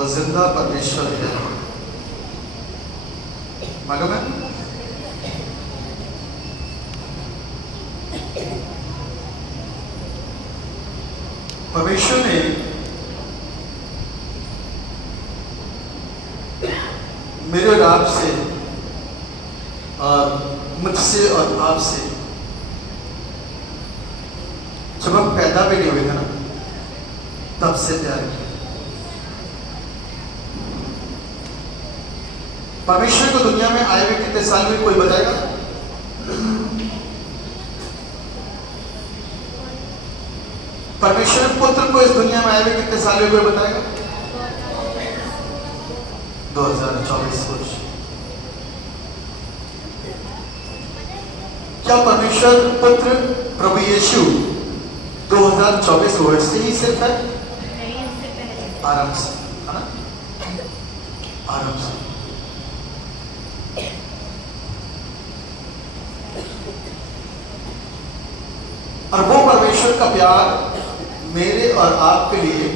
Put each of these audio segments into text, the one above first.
वो जिंदा परमेश्वर है। मालूम है? परमेश्वर ने मेरे और आपसे और मुझसे और आपसे जब हम पैदा भी नहीं हुए थे ना, तब से प्यार किया। परमेश्वर को दुनिया में आए हुए कितने साल हुए, कोई बताएगा? परमेश्वर पुत्र को इस दुनिया में आए हुए कितने साल हुए, कोई बताएगा? 2024 वर्ष। क्या परमेश्वर पुत्र प्रभु यीशु 2024 वर्ष से ही सिर्फ है? आराम से, है ना? आराम से। और वो परमेश्वर का प्यार मेरे और आपके लिए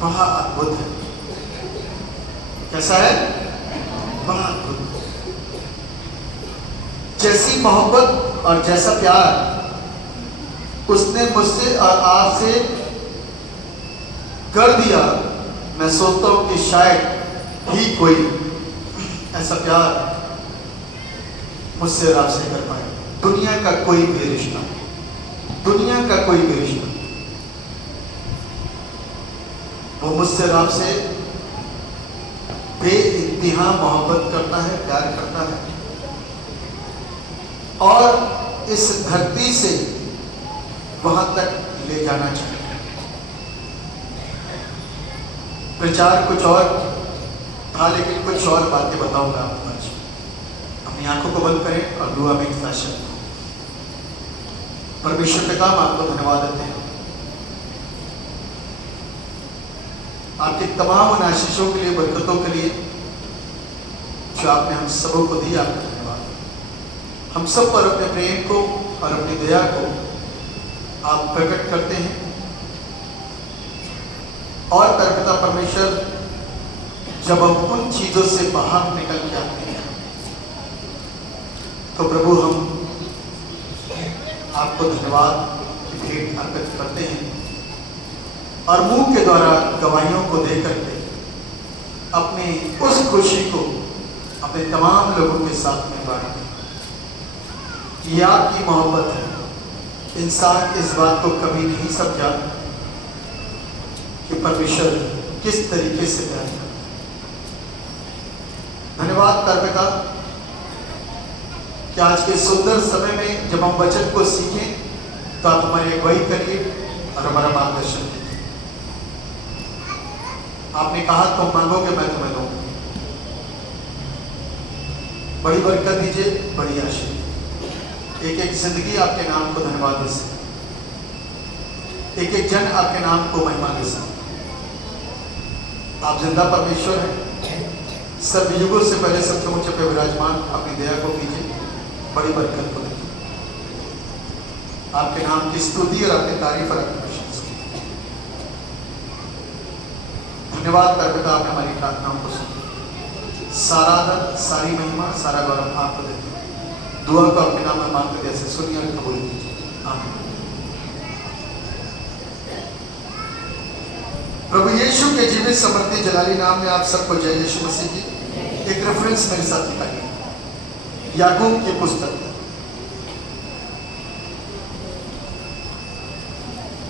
बड़ा अद्भुत है। कैसा है? बड़ा अद्भुत। जैसी मोहब्बत और जैसा प्यार उसने मुझसे और आपसे कर दिया, मैं सोचता हूं कि शायद ही कोई ऐसा प्यार मुझसे और आपसे कर पाए। दुनिया का कोई भी रिश्ता, दुनिया का कोई भी रिश्ता, वो मुझसे और आपसे बेइंतहा मोहब्बत करता है, प्यार करता है। और इस धरती से वहां तक ले जाना चाहिए। प्रचार कुछ और था, लेकिन कुछ और बातें बताऊंगा आपको आज। अपनी आंखों को बंद करें और दुआ में एक शब्द। परमेश्वर पिता, हम आपको धन्यवाद देते हैं आपके तमाम उन आशीषों के लिए, बरकतों के लिए जो आपने हम सबों को दी। आपका धन्यवाद। हम सब पर अपने प्रेम को और अपनी दया को आप प्रकट करते हैं। और परपिता परमेश्वर, जब हम उन चीजों से बाहर निकल के आते हैं तो प्रभु हम आपको धन्यवाद की भेंट अर्पित करते हैं और मुंह के द्वारा गवाहियों को दे करके अपनी उस खुशी को अपने तमाम लोगों के साथ में बांटते हैं। ये आपकी मोहब्बत है। इंसान इस बात को कभी नहीं समझा कि परमेश्वर किस तरीके से प्यार करता है। धन्यवाद परपिता कि आज के सुंदर समय में जब हम वचन को सीखें तो आप हमारी अगुवाई करिए और हमारा मार्गदर्शन कीजिए। आपने कहा तुम मांगोगे मैं तुम्हें दूंगा। बड़ी बरकत दीजिए, बड़ी आशीष। एक एक जिंदगी आपके नाम को धन्यवाद दे सके, एक एक जन आपके नाम को महिमा दे सके। आप जिंदा परमेश्वर हैं, सर्व युगों से पहले सबसे ऊंचे पे विराजमान। अपनी दया को कीजिए, बड़ी बरकत को दीजिए। आपके नाम की स्तुति और आपकी तारीफ और आपकी प्रशंसा। धन्यवाद परपिता, आपने हमारी प्रार्थनाओं को सुना। सारा आदर, सारी महिमा, सारा गौरव आपको देते हैं। दुआ को आपके नाम में मांगते जैसे सुनिए और कबूल कीजिए। आमीन। प्रभु यीशु के जीवित समर्थी जलाली नाम में आप सबको जय यीशु मसीह जी। एक रेफरेंस मेरे साथ निकालिए, याकूब की पुस्तक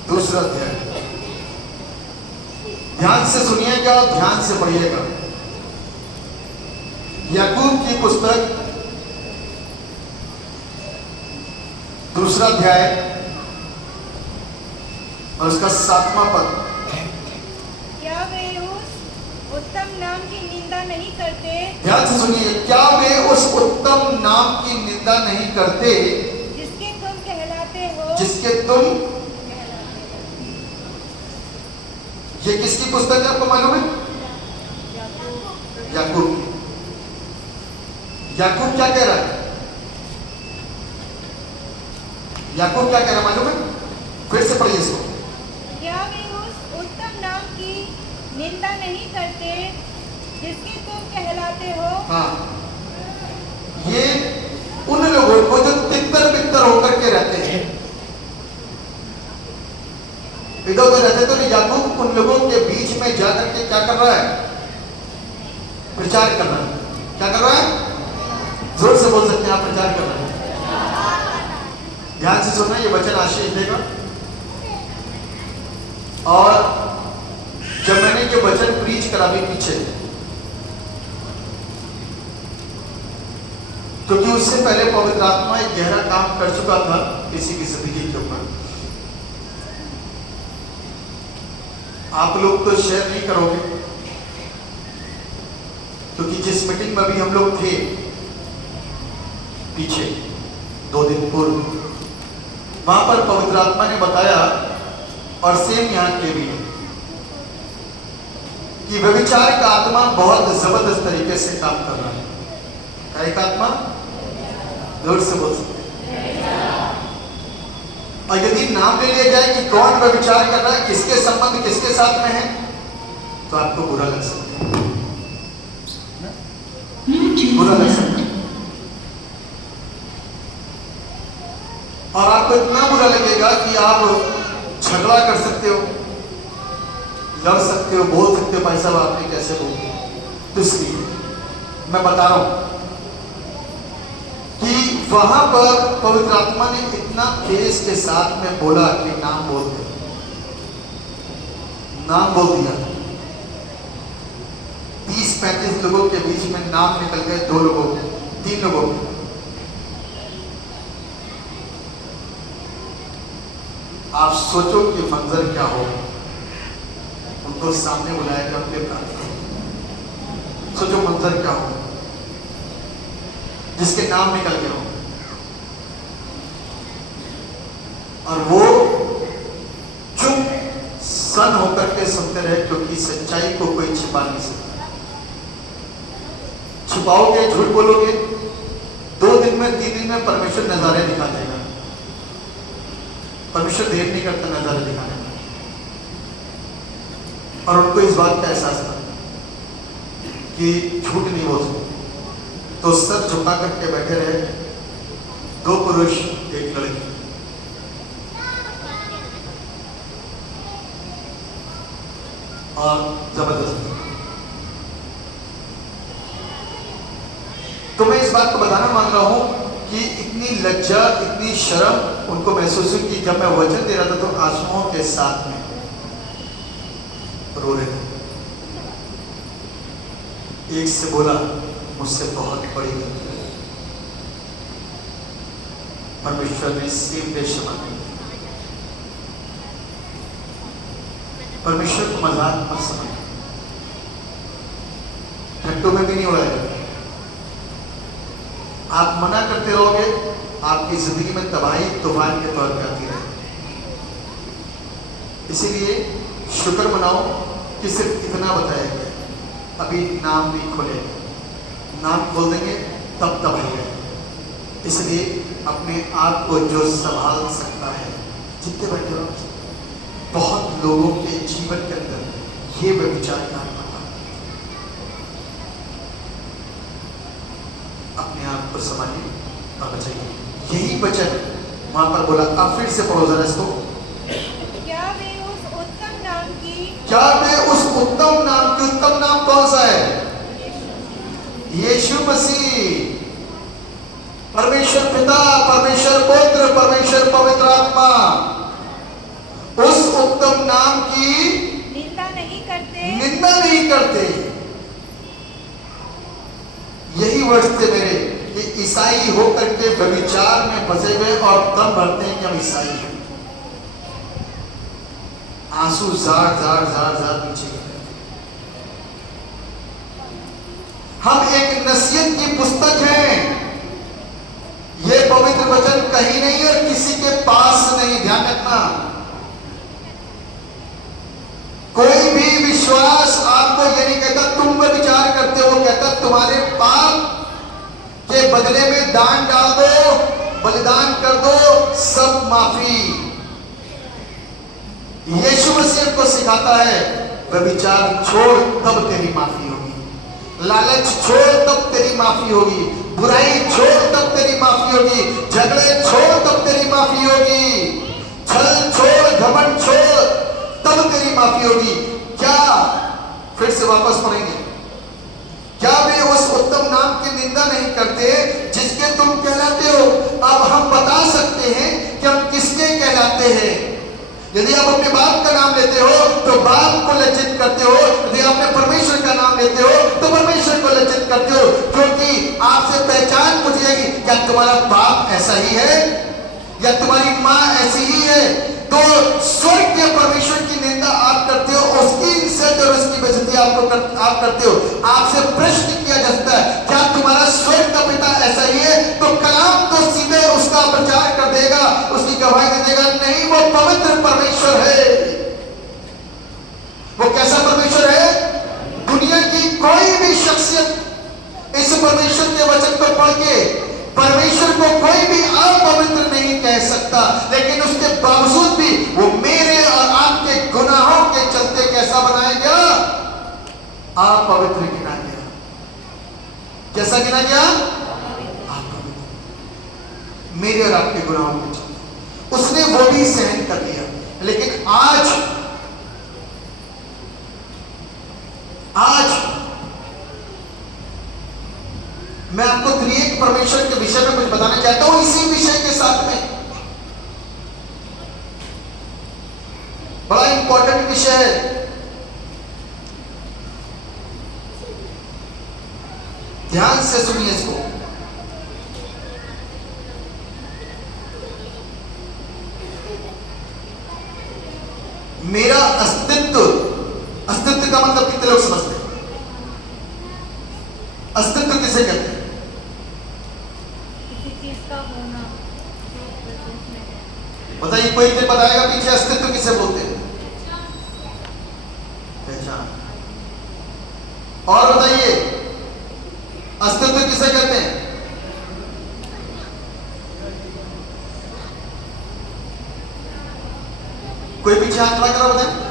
2 अध्याय। ध्यान से सुनिएगा, ध्यान से पढ़िएगा। याकूब की पुस्तक 2 अध्याय और उसका 7वां पद। क्या वे उस उत्तम नाम की निंदा नहीं करते? ध्यान से सुनिए, क्या वे उस उत्तम नाम की निंदा नहीं करते जिसके तुम कहलाते हो? जिसके तुम। ये किसकी पुस्तक है आपको मालूम है? याकूब। याकूब क्या कह रहा है? याकूब क्या कह रहा है मालूम है? फिर से पढ़िए इसको। क्या वे उस उत्तम नाम की निंदा नहीं करते जिसके तुम कहलाते हो। हाँ, ये उन लोगों को जो तितर बितर होकर के रहते हैं, इधर उधर रहते, तो याकूब उन लोगों के बीच में जाकर के क्या कर रहा है? प्रचार कर रहा है। क्या कर रहा है? जोर से बोल सकते हैं आप, प्रचार कर रहे हैं। ध्यान से सुनना, ये वचन आशीष देगा। और जब मैंने ये वचन प्रीच करा भी पीछे, क्योंकि उससे पहले पवित्र आत्मा एक गहरा काम कर चुका था किसी की जिंदगी के ऊपर। आप लोग तो शेयर नहीं करोगे, क्योंकि जिस मीटिंग में भी हम लोग थे पीछे 2 दिन पूर्व, वहां पर पवित्र आत्मा ने बताया, और सेम यहां के भी, कि व्यभिचार का आत्मा बहुत जबरदस्त तरीके से काम कर रहा है। क्या एक आत्मा? जोर से बोल सकते हैं। और यदि नाम ले लिया जाए कि कौन व्यभिचार कर रहा है, किसके संबंध किसके साथ में है, तो आपको बुरा लग सकता है, बुरा लग सकता है। और आपको इतना बुरा लगेगा कि आप झगड़ा कर सकते हो, लड़ सकते हो, बोल सकते हो, भाई साहब आपने कैसे बोला। तो इसलिए मैं बता रहा हूं कि वहां पर पवित्र आत्मा ने इतना तेज के साथ में बोला कि नाम बोल दे, नाम बोल दिया। 30-35 लोगों के बीच में नाम निकल गए, 2 लोगों के, 3 लोगों के। आप सोचो कि मंजर क्या हो। उनको सामने बुलाया गया, उनके प्रार्थना, सोचो मंजर क्या हो, जिसके नाम निकल गए हो, और वो चुप सन होकर के सुनते रहे, क्योंकि सच्चाई को कोई छिपा नहीं सकता। छुपाओगे, झूठ बोलोगे, 2 दिन में 3 दिन में परमेश्वर नजारे दिखा देगा। परमेश्वर देर नहीं करता नजारे दिखाने में। और उनको इस बात का एहसास था कि झूठ नहीं बोल सकते, तो सर झुका करके बैठे रहे। 2 पुरुष, 1 लड़की। और जबरदस्त। तो मैं इस बात को बताना मान रहा हूं कि इतनी लज्जा, इतनी शर्म उनको महसूस हुई कि जब मैं वचन दे रहा था तो आंसुओं के साथ में रो रहे थे। एक से बोला, मुझसे बहुत बड़ी गलती है, परमेश्वर ने सीधे क्षमा कर दी। परमेश्वर को मजाक मत समझ, घंटों में भी नहीं उड़ाएगा। आप मना करते रहोगे, आपकी जिंदगी में तबाही तूफान के तौर पर आती रहेगी। इसीलिए शुक्र मनाओ कि सिर्फ इतना बताया गया, अभी नाम नहीं खोले, नाम खोल देंगे तब तबाही है। इसलिए अपने आप को जो संभाल सकता है, जितने बैठे हो, बहुत लोगों के जीवन के अंदर ये व्यभिचार का अपने आप को संभालिए और बचाइए। यही वचन वहां पर बोला। अब फिर से पढ़ो जरा इसको। क्या वे उस उत्तम नाम की, क्या वे उस उत्तम नाम की, उत्तम नाम कौन सा है? यीशु मसीह। परमेश्वर पिता, परमेश्वर पुत्र, परमेश्वर पवित्र आत्मा, उस उत्तम नाम की निंदा नहीं करते, निंदा नहीं करते। यही वर्ष थे मेरे कि ईसाई होकर के व्यभिचार में फंसे हुए और दम भरते हैं कि हम ईसाई हैं। आंसू जार जार जार जार पीछे। हम एक नसीहत की पुस्तक हैं। ये पवित्र वचन कहीं नहीं और किसी के पास नहीं, ध्यान रखना। कोई भी विश्वास आपको ये नहीं कहता तुम पर विचार करते हो, कहता तुम्हारे पाप के बदले में दान डाल दो, बलिदान कर दो, सब माफी। यीशु मसीह को सिखाता है व्यभिचार छोड़ तब तेरी माफी होगी, लालच छोड़ तब तेरी माफी होगी, बुराई छोड़ तब तेरी माफी होगी, झगड़े छोड़ तब तेरी माफी होगी, छल छोड़, घमंड छोड़ तब तेरी माफी होगी। क्या, फिर से वापस पढ़ेंगे, क्या वे उस उत्तम नाम की निंदा नहीं करते जिसके तुम कहलाते हो? अब हम बता सकते हैं कि हम किसके कहलाते हैं। यदि आप अपने बाप का नाम लेते हो तो बाप को लज्जित करते हो, यदि आप अपने परमेश्वर का नाम लेते हो तो परमेश्वर को लज्जित करते हो, क्योंकि आपसे पहचान पूछी जाएगी, क्या तुम्हारा बाप ऐसा ही है या तुम्हारी माँ ऐसी ही है? तो स्वर्ग के परमेश्वर की निंदा आप करते हो, उसकी इज्जत और उसकी बेइज्जती आप करते हो। आपसे प्रश्न किया जाता है, क्या तुम्हारा स्वर्ग का पिता ऐसा ही है? तो कलाम तो सीधे उसका प्रचार कर देगा, उसकी गवाही दे देगा, नहीं वो पवित्र परमेश्वर है। वो कैसा परमेश्वर है? दुनिया की कोई भी शख्सियत इस परमेश्वर के वचन को पढ़ के परमेश्वर को कोई भी अपवित्र नहीं कह सकता, लेकिन उसके बावजूद भी वो मेरे और आपके गुनाहों के चलते कैसा बनाया गया? अपवित्र गिना गया। कैसा गिना गया? अपवित्र, मेरे और आपके गुनाहों के चलते उसने वो भी सहन कर लिया। लेकिन आज मैं आपको त्रिएक परमेश्वर के विषय में कुछ बताना चाहता हूं, इसी विषय के साथ में। बड़ा इंपॉर्टेंट विषय है, ध्यान से सुनिए इसको। मेरा अस्तित्व, अस्तित्व का मतलब कितने लोग समझते हैं? अस्तित्व किसे कहते हैं? बताइए, कोई तो बताएगा पीछे अस्तित्व किसे बोलते हैं? पहचान। और बताइए, अस्तित्व किसे कहते हैं? कोई पीछे हाथ खड़ा करा, बताए।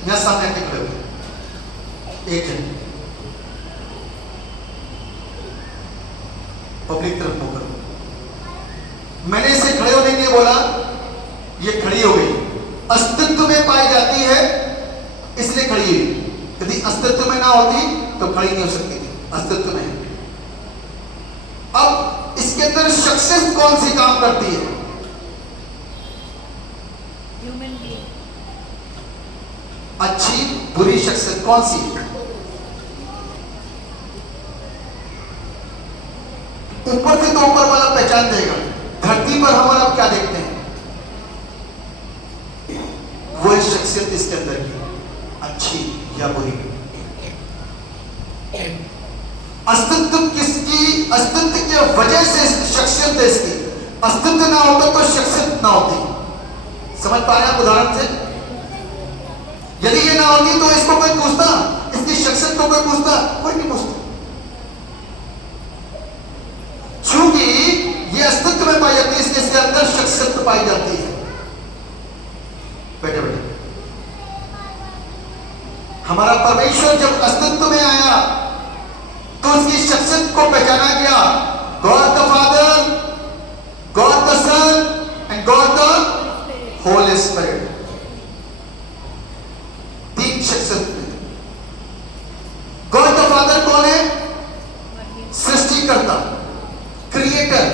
यहां सामने आके खड़े हो, एक जन पब्लिक तरफ मुंह करो। मैंने इसे खड़े होने के लिए बोला, ये खड़ी हो गई, अस्तित्व में पाई जाती है इसलिए खड़ी हुई। यदि अस्तित्व में ना होती तो खड़ी नहीं हो सकती थी, अस्तित्व में है। अब इसके अंदर शख्सियत कौन सी काम करती है? अच्छी बुरी शख्सियत कौन सी है? ऊपर से तो ऊपर वाला पहचान देगा, धरती पर हम और आप क्या देखते हैं? वो शख्सियत इसके अंदर की, अच्छी या बुरी। अस्तित्व किसकी? अस्तित्व की वजह से शख्सियत है इसकी। अस्तित्व ना होता तो शख्सियत ना होती। समझ पा रहे हैं उदाहरण से? यदि ये ना होती तो इसको कोई पूछता, इसकी शख्सियत को कोई पूछता? कोई नहीं पूछता। चूंकि ये अस्तित्व में पाई जाती है, इसके इसके अंदर शख्सियत पाई जाती है। बैठे बैठे, हमारा परमेश्वर जब अस्तित्व में आया तो उसकी शख्सियत को पहचाना गया। God the Father, God the Son and God the Holy Spirit. तीन शख्सियत में। गॉड द फादर कौन है? सृष्टिकर्ता, क्रिएटर।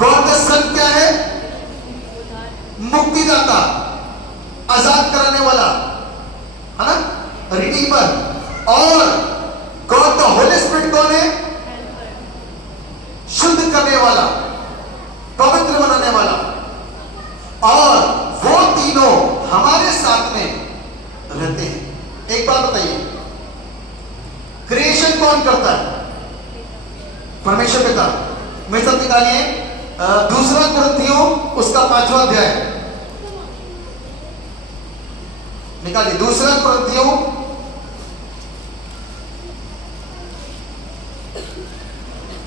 गॉड द सन क्या है? मुक्तिदाता, आजाद कराने वाला, है ना, रिडीमर। और गॉड द होली स्पिरिट कौन है? शुद्ध करने वाला, पवित्र बनाने वाला। और वो तीनों हमारे साथ में रहते हैं। एक बात बताइए, क्रिएशन कौन करता है? परमेश्वर पिता। मेरे साथ निकालिए 2 कुरिन्थियों उसका 5वां अध्याय निकालिए। 2 कुरिन्थियों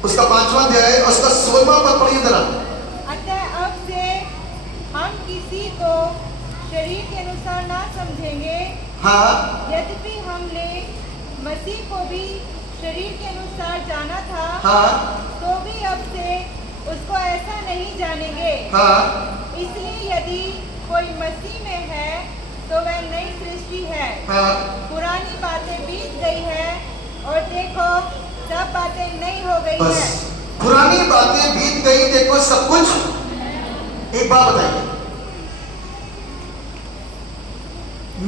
उसका 5वां अध्याय और उसका 16वां पद पढ़िए जरा। अतः अब से हम किसी को शरीर के अनुसार ना समझेंगे, हाँ यद्यपि हमने मसीह को भी शरीर के अनुसार जाना था, हाँ तो भी अब से उसको ऐसा नहीं जानेंगे। हाँ इसलिए यदि कोई मसीह में है तो वह नई सृष्टि है, हाँ। पुरानी बातें बीत गई है और देखो सब बातें नई हो गई बस है। पुरानी बातें बीत गई, देखो सब कुछ। एक बात बताइए,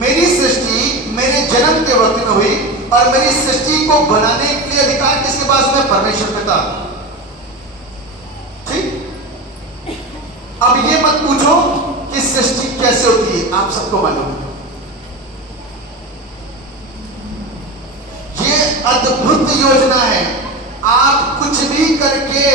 मेरी सृष्टि मेरे जन्म के वक्त में हुई और मेरी सृष्टि को बनाने के लिए अधिकार किसके पास में? परमेश्वर पिता। ठीक। अब ये मत पूछो कि सृष्टि कैसे होती है, आप सबको मालूम है। ये अद्भुत योजना है। आप कुछ भी करके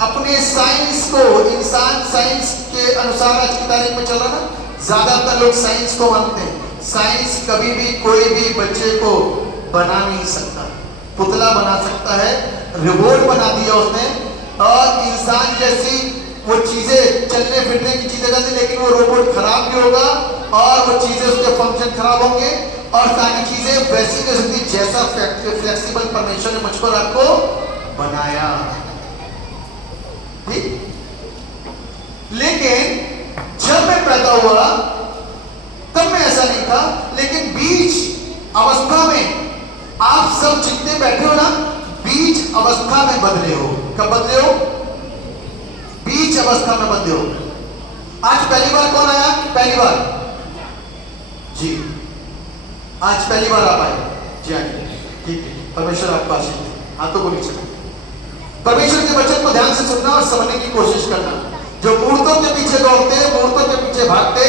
अपने साइंस को, इंसान साइंस के अनुसार आज की तारीख में चल रहा ना, ज्यादातर लोग साइंस को मानते हैं। साइंस कभी भी कोई भी बच्चे को बना नहीं सकता। पुतला बना सकता है, रोबोट बना दिया उसने, और इंसान जैसी वो चीजें, चलने फिरने की चीजें करती, लेकिन वो रोबोट खराब भी होगा और वो चीजें, उसके फंक्शन खराब होंगे और सारी चीजें वैसी कर सकती जैसा फ्लेक्सिबल परमेश्वर ने मुझको आपको बनाया। ठीक। लेकिन जब मैं पैदा हुआ तब मैं ऐसा नहीं था, लेकिन बीच अवस्था में आप सब जितने बैठे हो ना, बीच अवस्था में बदले हो। कब बदले हो? बीच अवस्था में बदले हो। आज पहली बार कौन आया? पहली बार जी, आज पहली बार आप आए जी। आइए, ठीक है। परमेश्वर आपको आशीष दे। हाथों को नीचे। परमेश्वर के वचन को ध्यान से सुनना और समझने की कोशिश करना। जो मूर्तों के पीछे दौड़ते हैं, मूर्तों के पीछे भागते,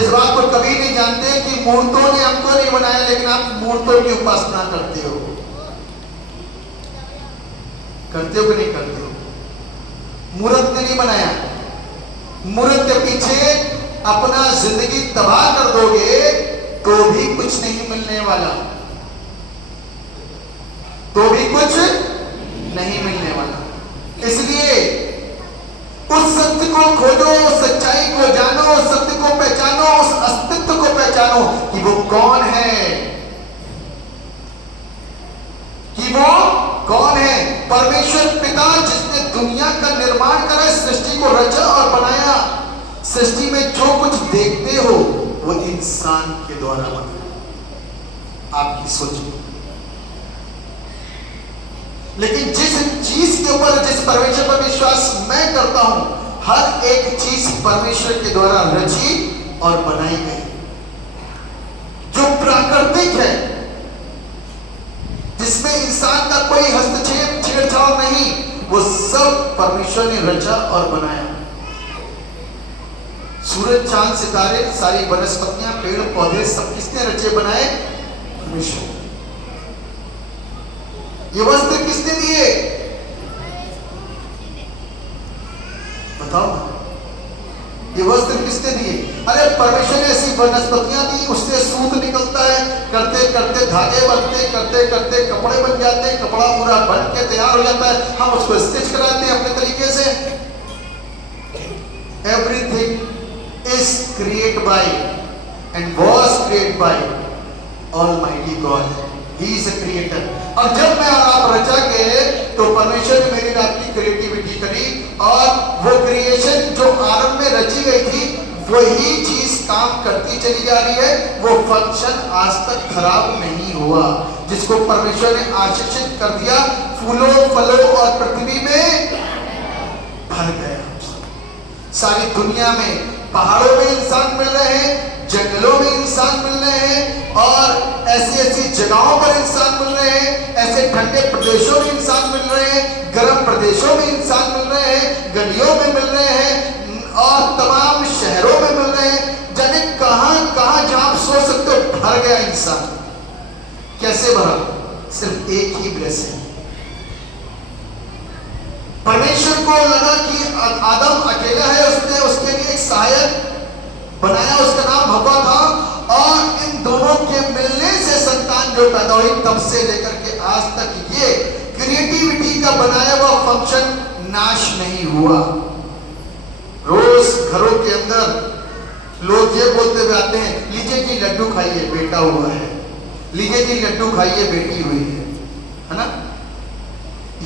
इस बात को कभी नहीं जानते कि मूर्तों ने हमको नहीं बनाया, लेकिन आप मूर्तों की उपासना करते हो। करते हो कि नहीं करते हो? मूर्त ने नहीं बनाया। मूर्त के पीछे अपना जिंदगी तबाह कर दोगे तो भी कुछ नहीं मिलने वाला, तो भी कुछ नहीं मिलने वाला। इसलिए उस सत्य को खोजो, उस सच्चाई को जानो, उस सत्य को पहचानो, उस अस्तित्व को पहचानो कि वो कौन है, कि वो कौन है। परमेश्वर पिता जिसने दुनिया का निर्माण करा, सृष्टि को रचा और बनाया। सृष्टि में जो कुछ देखते हो वो इंसान के द्वारा बना। आपकी सोचो। लेकिन जिस चीज के ऊपर, जिस परमेश्वर पर विश्वास मैं करता हूं, हर एक चीज परमेश्वर के द्वारा रची और बनाई गई। जो प्राकृतिक है, जिसमें इंसान का कोई हस्तक्षेप, छेड़छाड़ नहीं, वो सब परमेश्वर ने रचा और बनाया। सूरज, चांद, सितारे, सारी वनस्पतियां, पेड़ पौधे, सब किसने रचे बनाए? परमेश्वर। ये वस्त्र किसने दिए? बताओ ना, ये वस्त्र किसने दिए? अरे परमेश्वर ने ऐसी वनस्पतियां दी, उससे सूत निकलता है, करते करते धागे बनते, करते करते कपड़े बन जाते हैं, कपड़ा पूरा बन के तैयार हो जाता है, हम उसको स्टिच कराते हैं अपने तरीके से। Everything is created by and was created by Almighty God. He is a creator. और जब मैं और आप रचा गए तो परमेश्वर ने मेरी आपकी क्रिएटिविटी करी, और वो क्रिएशन जो आरंभ में रची गई थी वही चीज काम करती चली जा रही है। वो फंक्शन आज तक खराब नहीं हुआ, जिसको परमेश्वर ने आशीषित कर दिया, फूलों, फलों और पृथ्वी में भर गया। सारी दुनिया में पहाड़ों में इंसान मिल रहे हैं, जंगलों में इंसान मिल रहे हैं, और ऐसी ऐसी जगहों पर इंसान मिल रहे हैं, ऐसे ठंडे प्रदेशों में इंसान मिल रहे हैं, गर्म प्रदेशों में इंसान मिल रहे हैं, गलियों में मिल रहे हैं, और तमाम शहरों में मिल रहे हैं। जाने कहां कहां जहां आप सोच सकते हो भर गया इंसान। कैसे भरा? सिर्फ एक ही ब्लेसिंग। परमेश्वर को लगा कि आदम अकेला है, उसने उसके लिए एक सहायक बनाया, उसका नाम हव्वा था, और इन दोनों के मिलने से संतान जो जो पैदा हुई तब से लेकर के आज तक ये क्रिएटिविटी का बनाया हुआ फंक्शन नाश नहीं हुआ। रोज घरों के अंदर लोग ये बोलते हुए आते हैं, लीजिए जी लड्डू खाइए बेटा हुआ है, लीजिए जी लड्डू खाइए बेटी हुई है ना।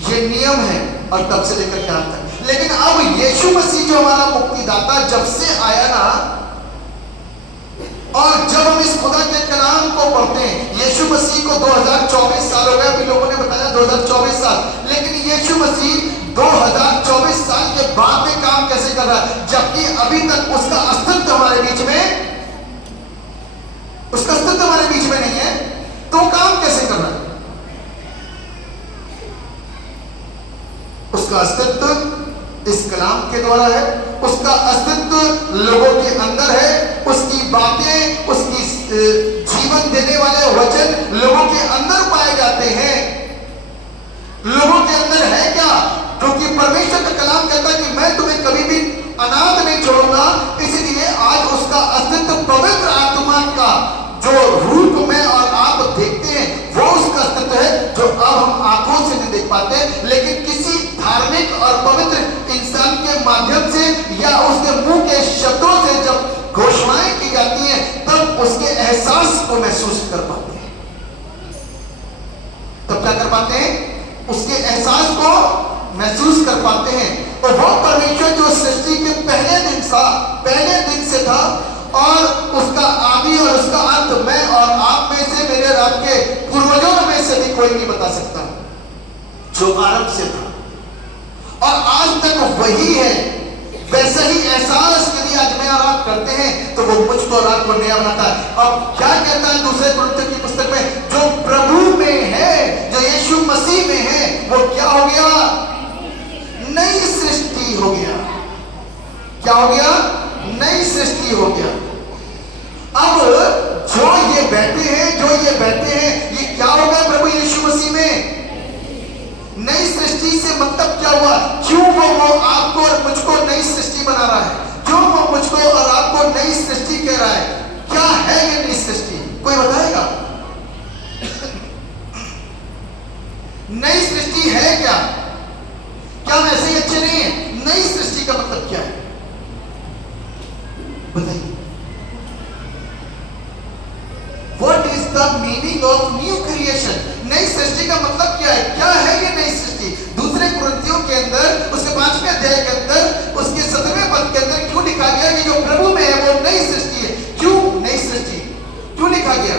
ये नियम है और तब से लेकर के आज तक। लेकिन अब यीशु मसीह जो हमारा मुक्तिदाता जब से आया ना, और जब हम इस खुदा के कलाम को पढ़ते हैं, यीशु मसीह को 2024 साल हो गए, अभी लोगों ने बताया 2024 साल, लेकिन यीशु मसीह 2024 साल के बाद में काम कैसे कर रहा है, जबकि अभी तक उसका अस्तित्व हमारे बीच में नहीं है, तो काम कैसे कर रहा है? उसका अस्तित्व इस कलाम के द्वारा है, उसका अस्तित्व लोगों के अंदर है, उसकी बातें, उसकी जीवन देने वाले वचन लोगों के अंदर पाए जाते हैं। लोगों के अंदर है क्या? क्योंकि परमेश्वर का कलाम कहता है कि मैं तुम्हें कभी भी अनाथ नहीं छोड़ूंगा। इसलिए आज उसका अस्तित्व पवित्र आत्मा का जो रूप में और आप देखते हैं, वो उसका अस्तित्व है जो अब हम आंखों से नहीं देख पाते, लेकिन किसी धार्मिक और पवित्र इंसान के माध्यम से या उसके मुंह के शब्दों से जब घोषणाएं की जाती हैं, तब उसके एहसास को महसूस कर पाते हैं। तब क्या कर पाते हैं? उसके एहसास को महसूस कर पाते हैं। और वो परमेश्वर जो सृष्टि के पहले दिन से था, और उसका आदि और उसका अंत मैं और आप में से, मेरे और आपके पूर्वजों में से भी कोई नहीं बता सकता, जो आरंभ से था और आज तक वही है। वैसा ही एहसास यदि आज मैं और आप करते हैं तो वो मुझको और आपको नया बनाता है। अब क्या कहता है दूसरे कुरिन्थियों की पुस्तक में, जो प्रभु में है, जो यीशु मसीह में है, वो क्या हो गया? नई सृष्टि हो गया। क्या हो गया? नई सृष्टि हो गया। अब जो ये बैठे हैं, ये क्या हो गया प्रभु यीशु मसीह में? नई सृष्टि से मतलब क्या हुआ? क्यों वो आपको और मुझको नई सृष्टि बना रहा है? क्यों वो मुझको और आपको नई सृष्टि कह रहा है? क्या है ये नई सृष्टि? कोई बताएगा? नई सृष्टि है क्या? क्या हम ऐसे ही अच्छे नहीं है? नई सृष्टि का मतलब क्या है? बताइए। What is the meaning of new creation? नई सृष्टि का मतलब क्या है? क्या है ये नई सृष्टि? दूसरे कुरिन्थियों के अंदर, उसके 5वें अध्याय के अंदर, उसके 17वें पद के अंदर क्यों लिखा गया कि जो प्रभु में है वो नई सृष्टि है? क्यों नई सृष्टि? क्यों लिखा गया?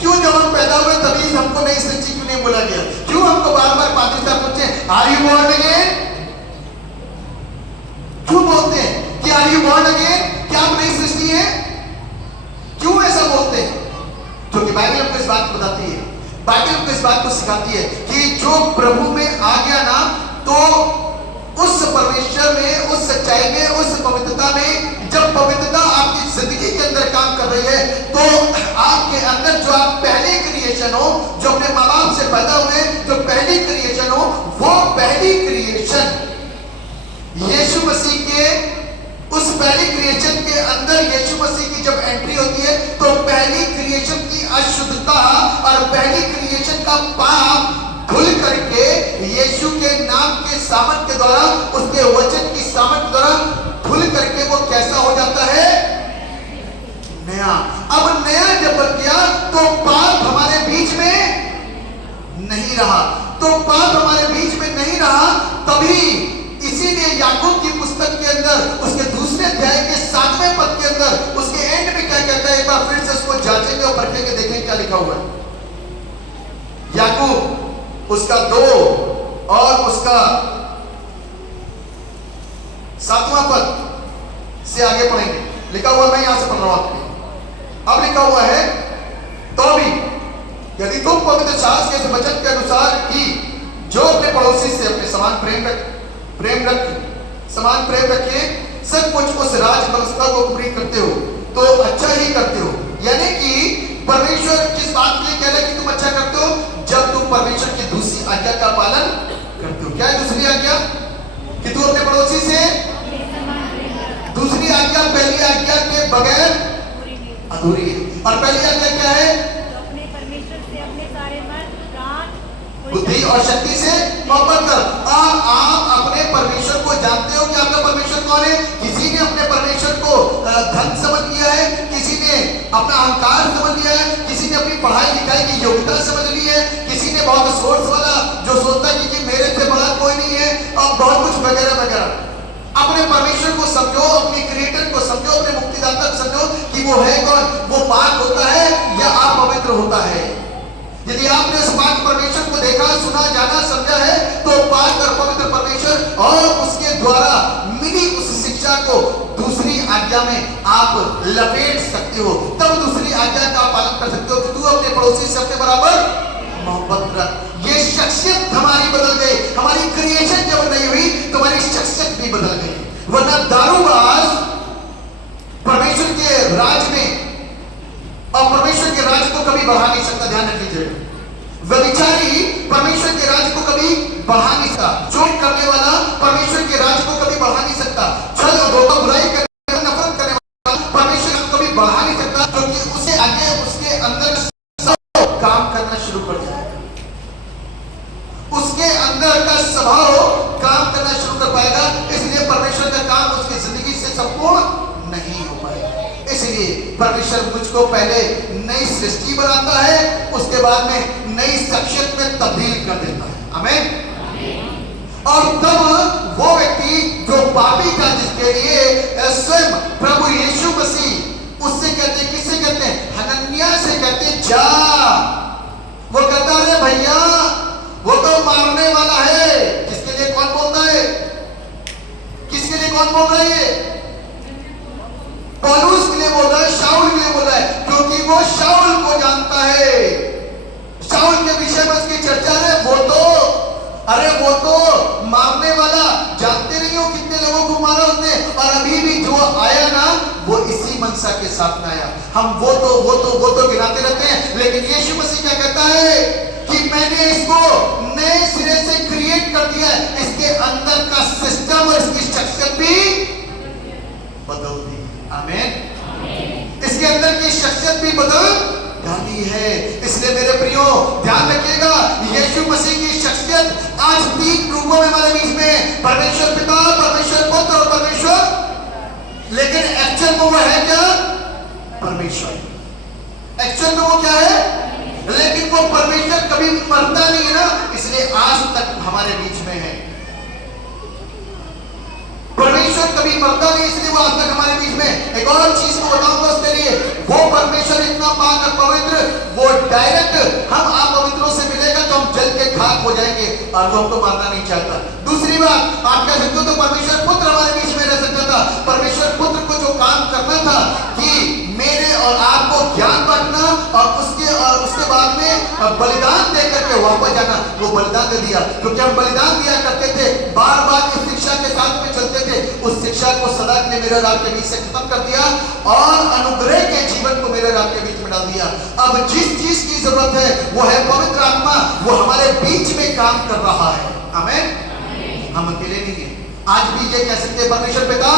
क्यों जब हम पैदा हुए तभी हमको नई सृष्टि क्यों नहीं बोला गया? क्यों हमको बार-बार पादरी साहब पूछे, आर यू बॉर्न अगेन? क्यों बोलते हैं कि आर यू बॉर्न अगेन? क्या आप नई सृष्टि है? क्यों ऐसा बोलते हैं? क्योंकि बाइबल हमको इस बात को बताती है, बाइबल हमको इस बात को सिखाती है कि जो प्रभु में आ गया ना, तो उस परमेश्वर में, उस सच्चाई में, उस पवित्रता में, जब पवित्रता आपकी जिंदगी के अंदर काम कर रही है, तो आपके अंदर जो आप पहले क्रिएशन हो, जो अपने माँ बाप से पैदा हुए, जो पहली क्रिएशन हो, वो पहली क्रिएशन यीशु मसीह के, उस पहली क्रिएशन के अंदर यीशु मसीह की जब एंट्री होती है, तो पहली क्रिएशन की अशुद्धता और पहली क्रिएशन का पाप धुल करके यीशु के नाम के सामर्थ के द्वारा, उसके वचन की सामर्थ द्वारा धुल करके वो कैसा हो जाता है? नया। अब नया जब बन गया तो पाप हमारे बीच में नहीं रहा, तो पाप हमारे बीच में नहीं रहा। तभी इसीलिए याकूब की पुस्तक के अंदर, उसके दूसरे अध्याय के 7वें पद के अंदर, उसके एंड में क्या कहता है? एक बार फिर से उसको जांचेंगे और परखेंगे, देखेंगे क्या लिखा हुआ है। याकूब उसका 2 और उसका 7वां पद से आगे पढ़ेंगे। लिखा हुआ, मैं यहां से पढ़ रहा हूं आपके लिए। अब लिखा हुआ है, तो भी यदि तुम पवित्र शास्त्र के वचन के अनुसार ही जो अपने पड़ोसी से अपने समान प्रेम रखिए, सब कुछ उस राज व्यवस्था को पूरी करते हो तो अच्छा ही करते हो। यानी कि परमेश्वर किस बात के लिए कह रहा है कि तुम अच्छा करते हो? जब तुम परमेश्वर की दूसरी आज्ञा का पालन करते हो। क्या है दूसरी आज्ञा? कि तू अपने पड़ोसी से, दूसरी आज्ञा पहली आज्ञा के बगैर अधूरी है। और पहली आज्ञा क्या है? तो अपने परमेश्वर से अपने सारे मन, प्राण, बुद्धि और शक्ति से मोहब्बत कर। आप अपने परमेश्वर को जानते हो कि आपका परमेश्वर कौन है? किसी ने अपने परमेश्वर को धन समझ लिया है, किसी ने अपना अहंकार समझ लिया है, किसी ने अपनी पढ़ाई लिखाई की योग्यता समझ ली है, किसी ने बहुत सोर्स वाला जो सोचता है कि मेरे से बड़ा कोई नहीं है, और बहुत कुछ वगैरह वगैरह। अपने परमेश्वर को समझो, अपने क्रिएटर को समझो, अपने मुक्तिदाता को समझो कि वो है कौन। वो पाक होता है या अपवित्र होता है। यदि आपने उस पाक परमेश्वर को देखा, सुना, जाना, समझा है, तो पाक और पवित्र परमेश्वर और उसके द्वारा मिली उस शिक्षा को दूसरी आज्ञा में आप लपेट सकते हो। तब दूसरी आज्ञा का पालन कर सकते हो कि तू अपने पड़ोसी से अपने बराबर मोहब्बत रख। ये शख्सियत हमारी बदल गई। हमारी क्रिएशन जब नहीं हुई तो हमारी शख्सियत भी बदल गई। वरना दारूबाज परमेश्वर के राज में और परमेश्वर के राज को कभी बढ़ा नहीं सकता। ध्यान रख लीजिए, व्यभिचारी परमेश्वर के राज को कभी बढ़ा नहीं सकता। चोट करने वाला परमेश्वर के राज को कभी बढ़ा नहीं सकता। छल और धोखा, बुराई करने वाला, नफरत करने वाला परमेश्वर को कभी बढ़ा नहीं सकता, क्योंकि उसे आगे उसके अंदर सब काम करना शुरू कर जाए। उसके अंदर का स्वभाव काम करना शुरू कर पाएगा। इसलिए परमेश्वर का काम उसकी जिंदगी से संपूर्ण नहीं हो पाएगा। इसलिए परमेश्वर मुझको पहले नई सृष्टि बनाता है, उसके बाद में नई शख्सियत में तब्दील कर देता है। आमीन। और तब वो व्यक्ति जो पापी था, जिसके लिए स्वयं प्रभु यीशु मसीह उससे कहते, किससे कहते हैं? हनन्याह से कहते जा। वो कहता है भैया वो तो मारने वाला है। किसके लिए कौन बोल रहा है? किसके लिए कौन बोल रहा है? पौलुस के लिए बोल रहा है, शाऊल के लिए बोल रहा है, क्योंकि वो शाऊल को जानता है। शाऊल के विषय में उसकी चर्चा है। वो तो मारने वाला, जानते नहीं हो कितने लोगों को मारा उसने। और अभी भी जो आया ना, वो इसी मनसा के साथ में आया। हम वो तो गिनाते रहते हैं, लेकिन यीशु मसीह क्या कहता है कि मैंने इसको नए सिरे से क्रिएट कर दिया है। इसके अंदर का सिस्टम और इसकी शख्सियत भी बदल दी। आमीन। इसके अंदर की शख्सियत भी बदल डाली है। इसलिए मेरे प्रियो ध्यान रखिएगा, यीशु मसीह की शख्सियत आज 3 रूपों में हमारे बीच में, परमेश्वर पिता, परमेश्वर पुत्र और परमेश्वर। लेकिन एक्चुअल में वो है क्या? परमेश्वर। एक्चुअल में वो क्या है? लेकिन वो परमेश्वर कभी मरता नहीं है ना, इसलिए आज तक हमारे बीच में है। परमेश्वर कभी मरता नहीं, इसलिए वो आज तक हमारे बीच में। एक और चीज को बताऊंगा उसके लिए, वो परमेश्वर इतना पाक और पवित्र, वो डायरेक्ट हम आप पवित्रों से मिलेगा तो हम जल के खाक हो जाएंगे, और वो हमको मारना नहीं चाहता। दूसरी बात, आप कह सकते हो तो परमेश्वर पुत्र हमारे बीच में रह सकता था। परमेश्वर पुत्र को जो काम करना था कि मेरे और आपको ज्ञान बांटना और उसके बाद में बलिदान दे करके वापस जाना, वो बलिदान दे दिया। क्योंकि हम बलिदान दिया करते थे, बार बार इस शिक्षा के साथ में चलते थे, उस शिक्षा को सदा के लिए मेरे और आपके बीच से खत्म कर दिया और अनुग्रह के जीवन को मेरे और आपके बीच में डाल दिया। अब जिस चीज की जरूरत है वो है पवित्र आत्मा, वो हमारे बीच में काम कर रहा है। आमीन। हम अकेले नहीं है। आज भी ये कह सकते हैं परमेश्वर पिता,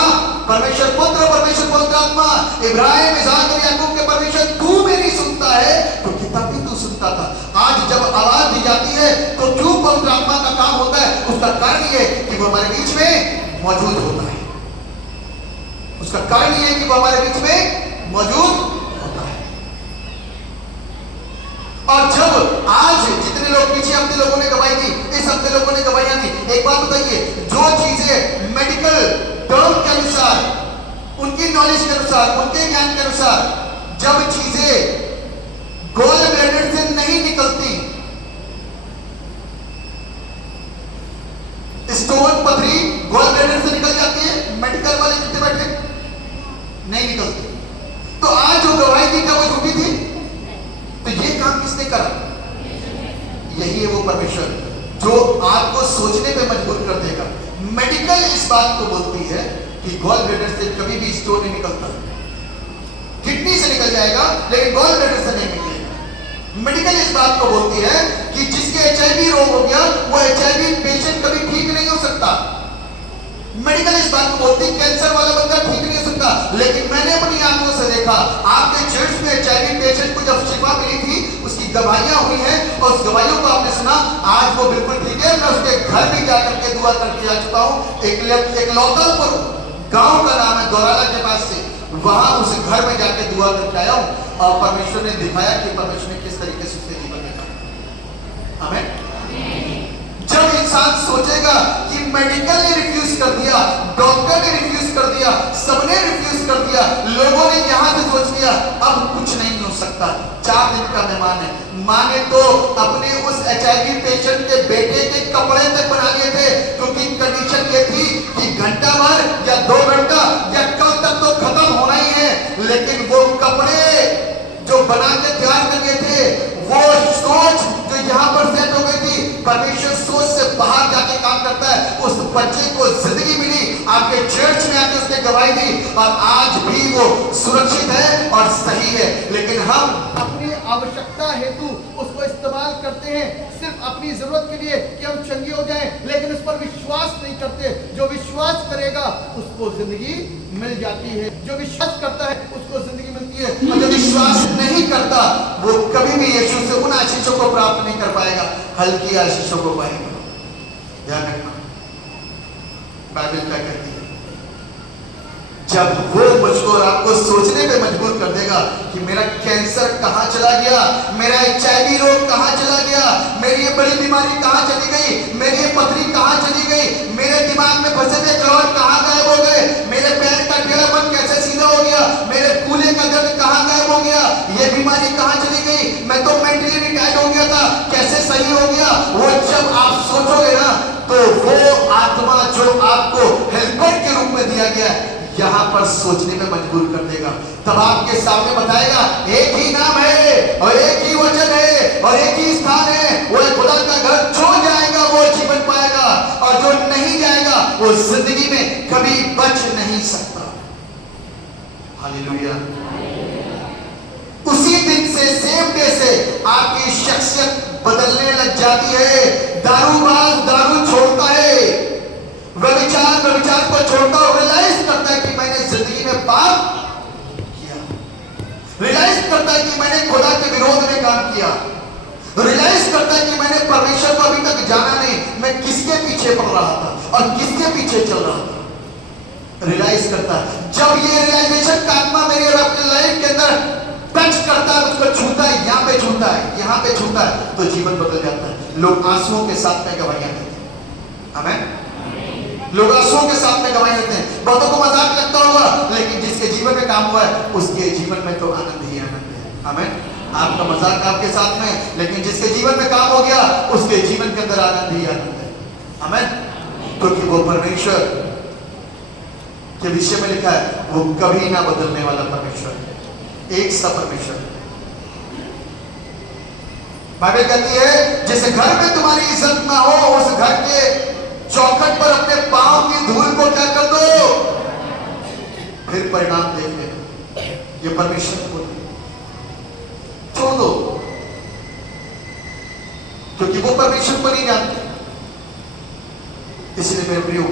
परमेश्वर पुत्र, परमेश्वर पवित्र आत्मा, इब्राहिम, इसहाक और याकूब के परमेश्वर, तू मेरी सुनता है क्योंकि तब भी तू सुनता था। आज जब आवाज दी जाती है तो क्यों पवित्र आत्मा का काम होता है? उसका कारण ये कि वो हमारे बीच में मौजूद होता है। उसका कारण ये कि वो हमारे बीच में मौजूद होता है। और जब आज जितने लोग, पीछे हफ्ते लोगों ने गवाही दी, इस हफ्ते लोगों ने गवाहियां दी, एक बात बताइए, जो चीजें मेडिकल टर्म के अनुसार, उनकी नॉलेज के अनुसार, उनके ज्ञान के अनुसार, जब चीजें गॉल ब्लैडर से नहीं निकलती, स्टोन पथरी गॉल ब्लैडर से निकल जाती है, मेडिकल वाले जितने बैठे नहीं निकलते, तो आज जो गवाही दी क्या वो झूठी थी? तो ये काम किसने करा? यही है वो परमेश्वर जो आपको सोचने पे मजबूर कर देगा। मेडिकल इस बात को बोलती है कि गॉल ब्लैडर से कभी भी स्टोन नहीं निकलता, किडनी से निकल जाएगा लेकिन गॉल ब्लैडर से नहीं निकलेगा। मेडिकल इस बात को बोलती है कि जिसके HIV रोग हो गया, वो HIV पेशेंट कभी ठीक नहीं हो सकता। मेडिकल इस बात को बोलती कैंसर वाला बंदा ठीक नहीं हो सकता, लेकिन मैंने अपनी आंखों से देखा आपके चर्च में एचआईवी पेशेंट को जब शिफा मिली थी, उसकी गवाहियां हुई हैं और उस गवाहियों को आपने सुना, आज वो बिल्कुल ठीक है। मैं उसके घर भी जाकर के दुआ करके आ चुका हूँ। एक लौतापुर गांव का नाम है, दौराला के पास से, वहां उस घर में जाके दुआ करके आया हूँ और परमेश्वर ने दिखाया कि परमेश्वर ने किस तरीके से उसके जीवन में काम। आमीन। जब इंसान सोचेगा कि मेडिकल ने रिफ्यूज कर दिया, डॉक्टर ने रिफ्यूज कर दिया, सबने रिफ्यूज कर दिया, लोगों ने यहां से सोच लिया अब कुछ नहीं हो सकता, 4 दिन का मेहमान है। मां ने तो अपने उस एचआईवी पेशेंट के बेटे के कपड़े तक बना लिए थे, क्योंकि कंडीशन ये थी कि घंटा भर या 2 घंटा या कल तक तो खत्म होना ही है। लेकिन वो कपड़े जो बना के तैयार कर लिए थे, वो सोच जो यहाँ पर सेट हो गई थी, परमेश्वर सोच से बाहर जाके काम करता है। उस बच्चे को जिंदगी मिली, आपके चर्च में आके उसने गवाही दी और आज भी वो सुरक्षित है और सही है। लेकिन हम अपनी आवश्यकता हेतु उसको इस्तेमाल करते हैं, सिर्फ अपनी जरूरत के लिए कि हम चंगे हो जाएं, लेकिन उस पर विश्वास नहीं करते। जो विश्वास करेगा उसको जिंदगी मिल जाती है, जो विश्वास करता है उसको जिंदगी मिलती है, और जो विश्वास नहीं करता वो कभी भी यीशु से उन आशीषों को प्राप्त नहीं कर पाएगा, हल्की आशीषों को पाएगा। ध्यान रखना, बाइबल क्या कहती है, जब वो मुझको और आपको सोचने पे मजबूर कर देगा कि मेरा कैंसर कहां चला गया, मेरा एचआईवी रोग कहां चला गया, मेरी ये बड़ी बीमारी कहां चली गई, मेरी ये पथरी कहां चली गई, मेरे दिमाग में फंसे हुए क्लॉट कहां गायब हो गए, मेरे पैर का टेढ़ापन कैसे सीधा हो गया, मेरे कूल्हे का दर्द कहां गायब हो गया, ये बीमारी कहां चली गई, मैं तो मेंटली रिटायर्ड हो गया था, कैसे सही हो गया। वो जब आप सोचोगे ना, तो वो आत्मा जो आपको हेल्पर के रूप में दिया गया है, यहां पर सोचने में मजबूर कर देगा। तब आपके सामने बताएगा एक ही नाम है और एक ही वचन है और एक ही स्थान है, वो खुदा का घर जो जाएगा वो जीवन पाएगा, और जो नहीं जाएगा वो जिंदगी में कभी बच नहीं सकता। हालेलुया। उसी दिन से, सेम डे से आपकी शख्सियत बदलने लग जाती है। दारूबाज दारू छोड़ता है, व्यभिचार को छोड़ता और रियलाइज करता है कि मैंने जिंदगी में पाप किया, रियलाइज करता है कि मैंने खुदा के विरोध में काम किया, रियलाइज करता है कि मैंने परमेश्वर को अभी तक जाना नहीं, मैं किसके पीछे पड़ रहा था और किसके पीछे चल रहा था, रियलाइज करता है। जब ये रियलाइजेशन का आत्मा मेरी और आपकी लाइफ के अंदर टच करता है, मुझको छूता है, यहाँ पे छूता है, यहाँ पे छूता है, तो जीवन बदल जाता है। लोग आंसुओं के साथ में गवाहियां देते हैं। आमीन। लोग आंसुओं के साथ में गवाही देते हैं। बहुतों को मजाक लगता होगा, लेकिन जिसके जीवन में काम हुआ है उसके जीवन में तो आनंद ही आनंद है। आमीन। आपका मजाक आपके साथ में, लेकिन जिसके जीवन में काम हो गया उसके जीवन के अंदर आनंद ही आनंद है। आमीन। क्योंकि वो परमेश्वर के विषय में लिखा है, वो कभी ना बदलने वाला परमेश्वर है, एक सा परमेश्वर। बाइबल कहती है जिस घर में तुम्हारी इज्जत ना हो, उस घर के चौखट पर अपने पांव की धूल को क्या कर दो, फिर परिणाम देख लेना। ये परमेश्वर बोले, छोड़ दो, क्योंकि वो परमेश्वर को नहीं जानते। इसलिए मेरे प्रियो,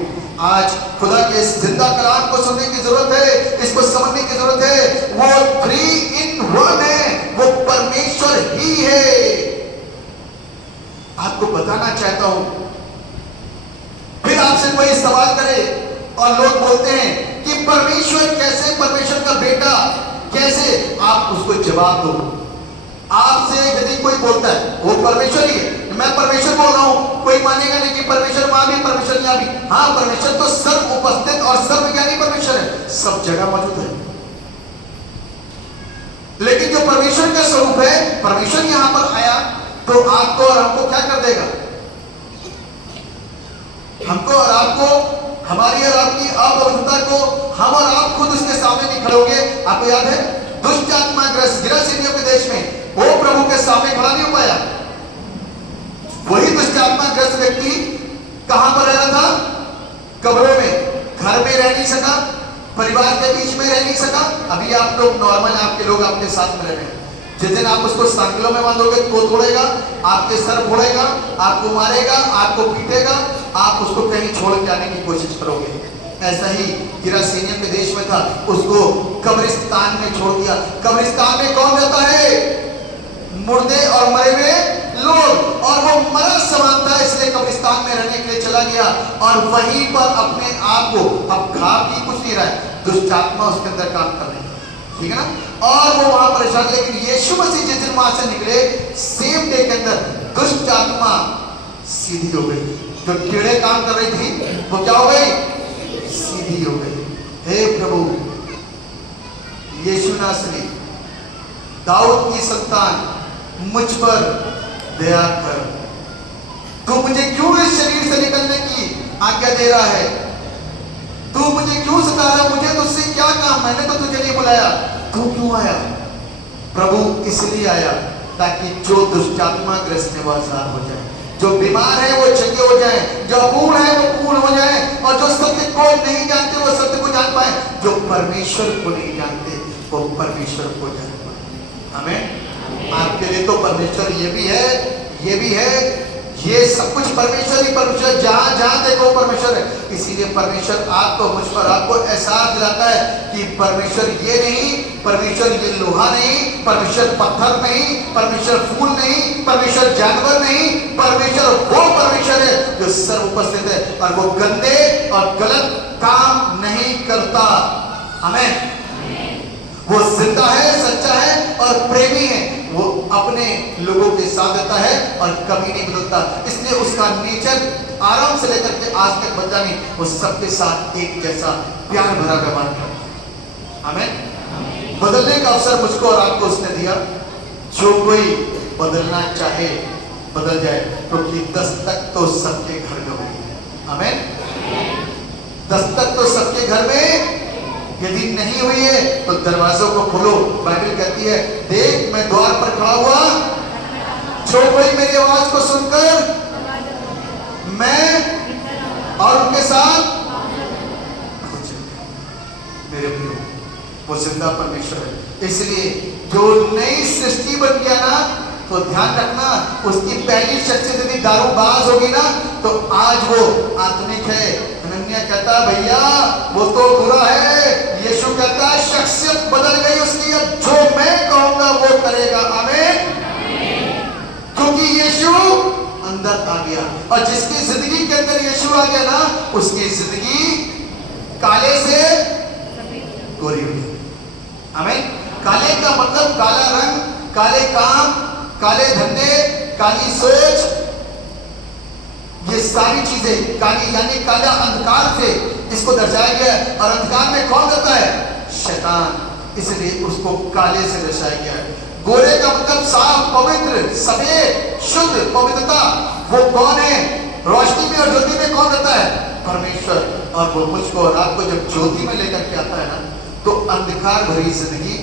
आज खुदा के इस जिंदा कलाम को सुनने की जरूरत है, इसको समझने की जरूरत है। वो 3 in 1 है, वो परमेश्वर ही है। आपको बताना चाहता हूं, फिर आपसे कोई सवाल करे और लोग बोलते हैं कि परमेश्वर कैसे, परमेश्वर का बेटा कैसे, आप उसको जवाब दो। आपसे यदि कोई बोलता है वो परमेश्वर ही है, मैं परमेश्वर बोल रहा हूं, कोई मानेगा नहीं कि परमेश्वर वहां भी, परमेश्वर यहां भी। हाँ, परमेश्वर तो सर्व उपस्थित और सर्वज्ञानी परमेश्वर है, सब जगह मौजूद है। लेकिन जो परमेश्वर का स्वरूप है, परमेश्वर यहां पर आया तो आपको और हमको क्या कर देगा, हमको और आपको, हमारी और आपकी अपवित्रता को हम और आप खुद उसके सामने नहीं खड़े होंगे। आपको याद है दुष्ट आत्मा ग्रस्त गिरासीनियों के देश में वो प्रभु के सामने खड़ा नहीं हो पाया। वही दुष्ट आत्मा ग्रस्त व्यक्ति कहां पर रह रहा था, कब्रों में, घर में रह नहीं सका, परिवार के बीच में रह नहीं सका। अभी आप लोग नॉर्मल, आपके लोग आपके साथ में रह रहे हैं। जिस दिन आप उसको सांकलों में बांधोगे तो तोड़ेगा, आपके सर फोड़ेगा, आपको मारेगा, आपको पीटेगा, आप उसको कहीं छोड़ के आने की कोशिश करोगे। ऐसा ही गिरासेनियों के देश में था, उसको कब्रिस्तान में छोड़ दिया। कब्रिस्तान में कौन रहता है? मुर्दे और मरे हुए लोग, और वो मरा समान था, इसलिए कब्रिस्तान में रहने के लिए चला गया और वहीं पर अपने आप को, अब खा पी कुछ नहीं रहा है, दुष्ट आत्मा उसके अंदर काम कर रही है, ठीक है ना, और वो वहां परेशान। लेकिन यीशु मसीह जिस दिन वहां से निकले, सेम डे के अंदर दुष्ट आत्मा सीधी हो गई। जो कीड़े काम कर रही थी वो क्या हो गई? सीधी हो गई। हे प्रभु यीशु नासरी, दाऊद की संतान, मुझ पर दया कर। तू मुझे क्यों इस शरीर से निकलने की आज्ञा दे रहा है? तू मुझे क्यों सता रहा? मुझे तुझसे क्या काम? मैंने तो तुझे नहीं बुलाया। तू क्यों आया? प्रभु इसलिए आया ताकि जो दुष्टात्मा ग्रस्त है वो आजाद हो जाए, जो बीमार है वो चंगे हो जाए, जो अपूर्ण है वो पूर्ण हो जाए, और जो सत्य को नहीं जानते वो सत्य को जान पाए, जो परमेश्वर को नहीं जानते वो परमेश्वर को जान पाए। हमें आपके लिए तो परमेश्वर ये भी है, ये भी है, ये सब कुछ परमेश्वर ही परमेश्वर, जहां जहां देखो परमेश्वर है। इसीलिए परमेश्वर आपको, मुझ पर आपको एहसास दिलाता है कि परमेश्वर ये नहीं, परमेश्वर ये लोहा नहीं, परमेश्वर पत्थर नहीं, परमेश्वर फूल नहीं, परमेश्वर जानवर नहीं, परमेश्वर वो परमेश्वर है जो सर्व उपस्थित है और वो गंदे और गलत काम नहीं करता। हमें वो जिंदा है, सच्चा है और प्रेमी है। वो अपने लोगों के साथ रहता है और कभी नहीं बदलता, इसलिए उसका नेचर आराम से लेकर के आज तक बदला नहीं। वो सबके साथ एक जैसा प्यार भरा व्यवहार करता। हमें बदलने का अवसर मुझको और आपको उसने दिया। जो कोई बदलना चाहे बदल जाए, क्योंकि दस्तक तो सबके घर में हुई है। हमें दस्तक तो सबके घर में यदि नहीं हुई है तो दरवाजों को खोलो। बाइबल कहती है, देख मैं द्वार पर खड़ा हुआ, जो कोई मेरी आवाज को सुनकर मैं और उनके साथ, मेरे प्रियो वो जिंदा परमेश्वर है। इसलिए जो नई सृष्टि बन गया ना, तो ध्यान रखना, उसकी पहली शख्सियत यदि दारूबाज होगी ना, तो आज वो आत्मिक है। हनन्याह कहता भैया वो तो बुरा है, यीशु कहता है शख्सियत बदल गई उसकी, अब जो मैं कहूंगा वो करेगा। आमीन। क्योंकि यीशु अंदर आ गया, और जिसकी जिंदगी के अंदर यीशु आ गया ना, उसकी जिंदगी काले से गोरी हुई। आमीन। काले का मतलब काला रंग, काले काम, काले धंधे, काली सोच, ये सारी चीजें काली यानी काला अंधकार से इसको दर्शाया गया है। और अंधकार में कौन रहता है? शैतान, इसलिए उसको काले से दर्शाया गया है। गोरे का मतलब साफ, पवित्र, सफेद, शुद्ध, पवित्रता। वो कौन है? रोशनी में और ज्योति में कौन रहता है? परमेश्वर। और वो मुझको और आपको जब ज्योति में लेकर के आता है ना, तो अंधकार भरी जिंदगी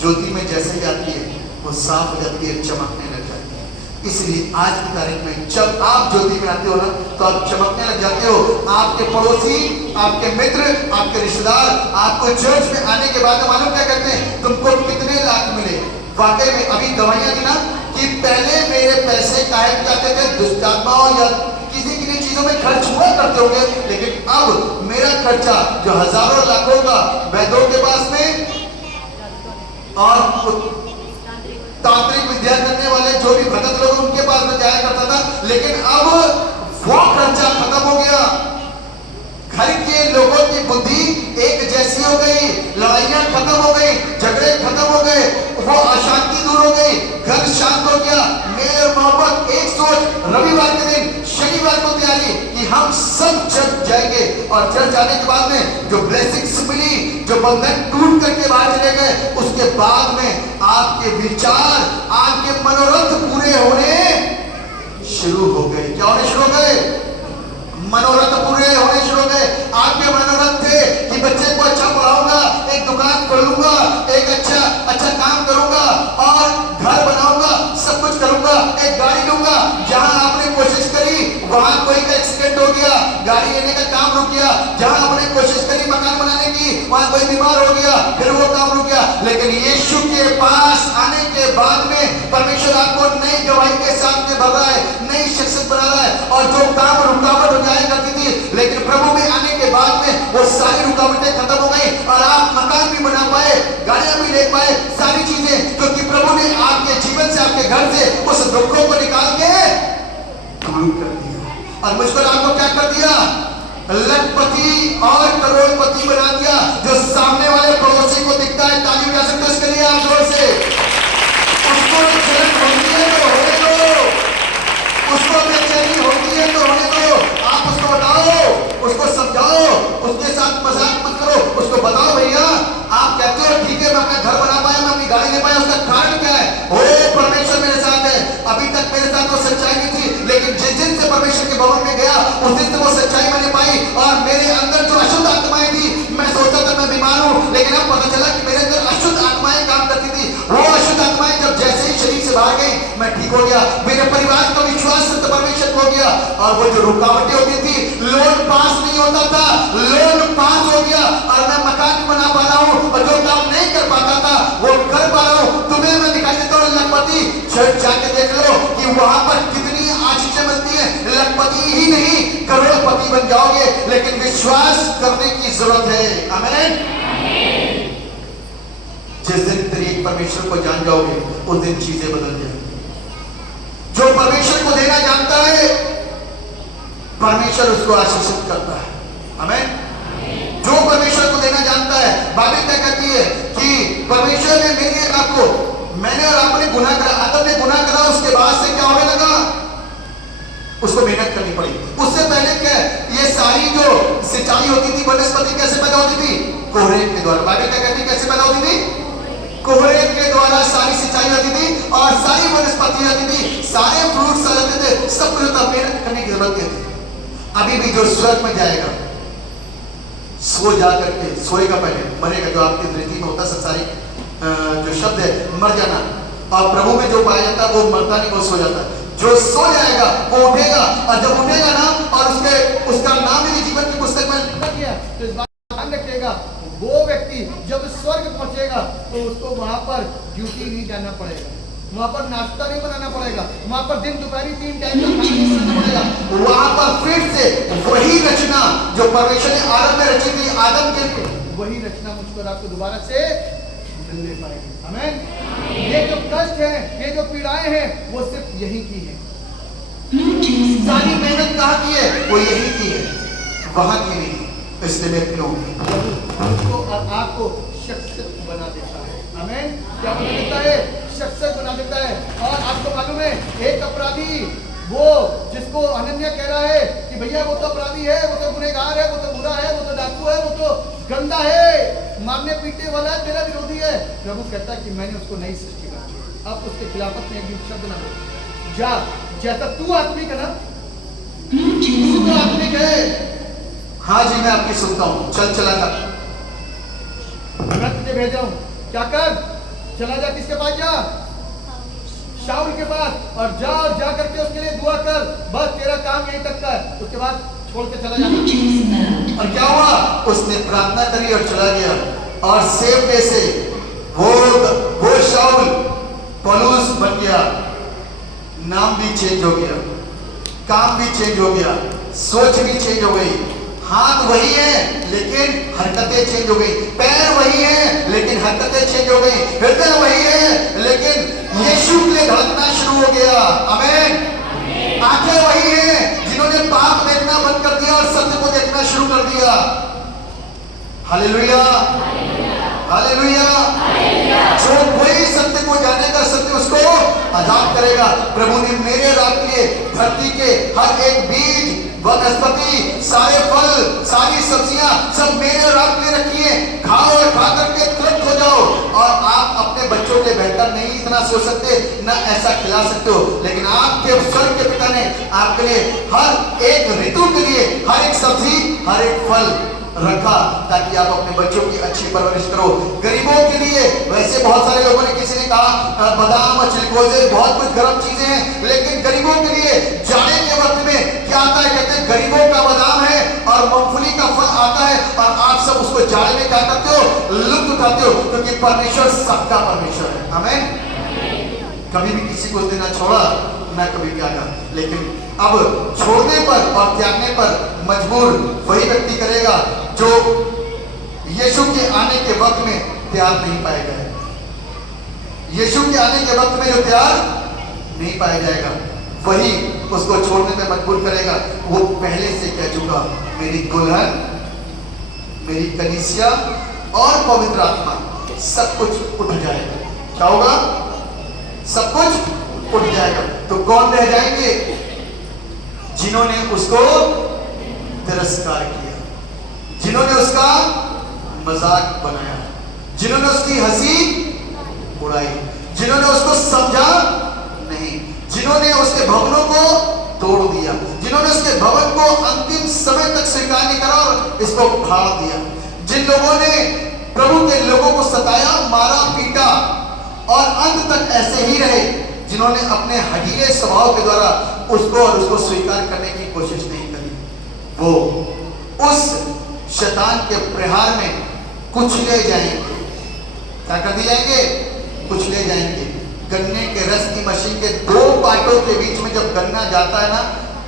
ज्योति में जैसे ही आती है वो साफ हो जाती है, चमकने लग जाती है। इसलिए आज की तारीख में जब आप ज्योति में आते हो ना, तो आप चमकने लग जाते हो। आपके पड़ोसी, आपके मित्र, आपके रिश्तेदार आपको चर्च में आने के बाद मालूम क्या कहते हैं? तुमको कितने लाख मिले? वाकई में अभी गवाहियां दी ना कि पहले मेरे पैसे काहे जाते थे दुष्टात्माओं या किसी किसी चीजों में खर्च हुआ करते होंगे, लेकिन अब मेरा खर्चा जो हजारों लाखों का वैद्यों के पास में और तांत्रिक विद्या करने वाले जो भी भगत लोग उनके पास में जाया करता था, लेकिन अब वो खर्चा खत्म हो गया। घर के लोगों की बुद्धि एक जैसी हो गई, लड़ाइयां खत्म हो गई, झगड़े खत्म हो गए, वो अशांति दूर हो गई, घर शांत हो गया, मेल मोहब्बत, एक सोच। रविवार के दिन, शनिवार को तैयारी कि हम सब चर्च जाएंगे, और चर्च जाने के बाद में जो ब्लेसिंग्स मिली, जो बंधन टूट करके बाहर चले गए, उसके बाद में आपके विचार, आपके मनोरथ पूरे होने शुरू हो गए। क्या होने शुरू हो गए? मनोरथ पूरे होने शुरू हो गए। आपके मनोरथ थे कि बच्चे को अच्छा पढ़ाऊंगा, एक दुकान खोलूंगा, एक अच्छा काम करूंगा और घर बनाऊंगा, सब कुछ करूंगा, एक गाड़ी लूंगा। जहां आपने कोशिश करी वहां कोई का एक्सीडेंट हो गया, गाड़ी लेने का काम रुक गया। जहां आपने कोशिश करी मकान बनाने की, वहां कोई बीमार हो गया, फिर वो काम रुक गया। लेकिन यीशु के पास आने के बाद में परमेश्वर आपको नई गवाही के साथ में भर रहा है, नई शख्सियत बना रहा है। और जो काम रुकावट हो जाया करती थी, लेकिन प्रभु में आने के बाद में में वो सारी रुकावटें खत्म हो गई और आप मकान भी बना पाए, गाड़ियां भी ले पाए, सारी चीजें, क्योंकि प्रभु ने आपके जीवन से, आपके घर से उस दुखों को निकाल के दूर कर दिया और मुझको आपको क्या कर दिया? लखपति और करोड़पति बना दिया। जो सामने वाले पड़ोसी को दिखता है, ताली बजा सकते हो इसके लिए आप जोर से। उसको जलन होती है तो होने दो, उसको बेचैनी होती है तो होने दो। आप उसको बताओ, उसको समझाओ, उसके साथ मजाक मत करो, उसको बताओ भैया आप कहते हो ठीक है मैं अपना घर बना पाया, मैं अपनी गाड़ी ले पाया, उसका कारण क्या है? ओ परमेश्वर मेरे साथ है। अभी तक मेरे साथ वो सच्चाई नहीं थी, लेकिन जिस दिन से परमेश्वर के भवन में गया उस दिन से वो सच्चाई मैंने पाई और मेरे अंदर जो अशुद्ध आत्माएं थी, मैं सोचता था मैं बीमार हूं, लेकिन अब पता चला कि मेरे अंदर अशुद्ध आत्माएं काम करती थी। वो अशुद्ध आत्माएं जब जैसे ही शरीर से बाहर गई, मैं ठीक हो गया। मेरे परिवार का विश्वास सत्य परमेश्वर हो गया और वो जो रुकावटें होती थी, लोन पास नहीं होता था, लोन पास हो गया और मैं मकान बना पा रहा हूं और जो काम नहीं कर पाता था वो कर पा रहा हूं। तुम्हें मैं दिखाई देता हूं लखपति, चर्च जाके देख लो कि वहां पर कितनी आशीषें मिलती है। लखपति ही नहीं करोड़पति बन जाओगे, लेकिन विश्वास करने की जरूरत है। आमीन। जिस दिन तेरी परमेश्वर को जान जाओगे उस दिन चीजें बदल जाएंगी। जो परमेश्वर को देना जानता है, परमेश्वर उसको आशीषित करता है। आमीन। जो परमेश्वर को देना जानता है, बाइबल क्या कहती है कि परमेश्वर ने मेरे आपको, मैंने और आपने गुनाह करा, आदम ने गुनाह करा, उसके बाद से क्या होने लगा? उसको मेहनत करनी पड़ी। उससे पहले क्या, ये सारी जो सिंचाई होती थी, वनस्पति कैसे पैदा होती थी? कोहरे के द्वारा। बाइबल क्या कहती है कैसे पैदा होती थी? कोहरे के द्वारा सारी सिंचाई होती थी और सारी वनस्पति होती थी, सारे फ्रूट्स आ जाते थे, सब कुछ मेहनत करने की जरूरत नहीं थी। अभी भी जो स्वर्ग में जाएगा, सो जा करके, सोएगा पहले, मरेगा, जो आपकी धरती में होता संसारिक जो शब्द है मर जाना, और प्रभु में जो पाया जाता है वो मरता नहीं, वो सो जाता है। जो सो जाएगा वो उठेगा, और जब उठेगा ना और उसका नाम मेरी जीवन की पुस्तक में लिखा गया, तो इस बात ध्यान रखिएगा, वो व्यक्ति जब स्वर्ग पहुंचेगा तो उसको वहां पर ड्यूटी नहीं जाना पड़ेगा, वहां पर नाश्ता नहीं बनाना पड़ेगा, वहां पर दिन दोपहरी 3 टाइम का खाना नहीं बनाना पड़ेगा। वहां पर फिर से वही रचना जो परमेश्वर ने आदम में रची थी, आदम के लिए वही रचना मुझको आपको दोबारा से मिलने पाएगी। आमीन। ये जो कष्ट है, ये जो पीड़ाएं हैं, वो सिर्फ यही की है। सारी मेहनत कहाँ की है? वो यही की है, वहां की नहीं। इसलिए मैं क्यों उसको और आपको शख्सियत बना देता है। आमीन। क्या बना देता है? शख्सियत बना देता है। और आपको मालूम है, एक अपराधी, वो जिसको अनन्या कह रहा है कि भैया वो तो अपराधी है, वो तो गुनहगार है, वो तो बुरा है, वो तो डाकू है, वो तो गंदा है, मारने पीटने वाला है, तेरा विरोधी है। प्रभु कहता है कि मैंने उसको नई सृष्टि बना दी। अब उसके खिलाफत में एक भी शब्द ना बोलो। जा, जैसा तू आत्मिक है ना, तू तो आत्मिक है। हाँ जी मैं आपकी सुनता हूँ, चल चला जा, मैं तुझे भेजा हूँ, क्या कर, चला जा। किसके पास जा? शाऊल के पास, और जा करके उसके लिए दुआ कर, बस तेरा काम यहीं तक का है, उसके बाद छोड़ के चला जाना। और क्या हुआ? उसने प्रार्थना करी और चला गया, और सेब में से वो शाऊल पौलुस बन गया, नाम भी चेंज हो गया, काम भी चेंज हो गया, सोच भी चेंज हो गई, हाथ वही है लेकिन हरकतें चेंज हो गई, पैर वही है लेकिन हरकतें चेंज हो गई, हृदय वही है लेकिन यीशु के लिए धड़कना शुरू हो गया। आमीन। आंखें वही है जिन्होंने पाप देखना बंद कर दिया और सत्य को देखना शुरू कर दिया। Hallelujah, hallelujah. जो कोई सत्य को जानेगा, सत्य उसको आजाद करेगा। प्रभु ने मेरे और आपके लिए धरती के हर एक बीज, वनस्पति, सारे फल, सारी सब्जियां सब मेरे और आपके लिए रखी है। खाओ और खा करके तृप्त हो जाओ। और आप अपने बच्चों के बेहतर नहीं इतना सोच सकते, न ऐसा खिला सकते हो, लेकिन आपके स्वर्ग के पिता ने आपके लिए हर एक ऋतु के लिए हर एक सब्जी, हर एक फल रखा, ताकि आप अपने बच्चों की अच्छी परवरिश करो। गरीबों के लिए, वैसे बहुत सारे लोगों ने, किसी ने कहा बादाम, चिलगोजे, बहुत कुछ गर्म चीजें हैं, लेकिन गरीबों के लिए जाने के वक्त में क्या आता है? कहते हैं गरीबों का बादाम है और मूंगफली का फल आता है, और आप सब उसको जाने में क्या करते हो? लुत्फ उठाते हो, क्योंकि परमेश्वर सबका परमेश्वर है। आमीन। कभी भी किसी को उसने ना छोड़ा ना कभी त्यागा, लेकिन अब छोड़ने पर और त्यागने पर मजबूर वही व्यक्ति करेगा जो यीशु के आने के वक्त में तैयार नहीं पाया जाएगा। यीशु के आने के वक्त में जो तैयार नहीं पाया जाएगा वही उसको छोड़ने पे मजबूर करेगा। वो पहले से कह चुका, मेरी दुल्हन, मेरी कलीसिया और पवित्र आत्मा सब कुछ उठ जाएगा। क्या होगा? सब कुछ उठ जाएगा। तो कौन रह जाएंगे? जिन्होंने उसको तिरस्कार किया, जिन्होंने उसका मजाक बनाया, जिन्होंने उसकी हंसी उड़ाई, जिन्होंने उसको समझा नहीं, जिन्होंने उसके भवनों को तोड़ दिया, जिन्होंने उसके भवन को अंतिम समय तक स्वीकार नहीं करा और इसको फाड़ दिया, जिन लोगों ने प्रभु के लोगों को सताया, मारा, पीटा और अंत तक ऐसे ही रहे, जिन्होंने अपने हठीले स्वभाव के द्वारा उसको और उसको स्वीकार करने की कोशिश नहीं करी, वो उस शैतान के प्रहार में कुचले जाएंगे। क्या कर दिए जाएंगे? कुचले जाएंगे। गन्ने के रस की मशीन के दो पार्टों के बीच में जब गन्ना जाता है ना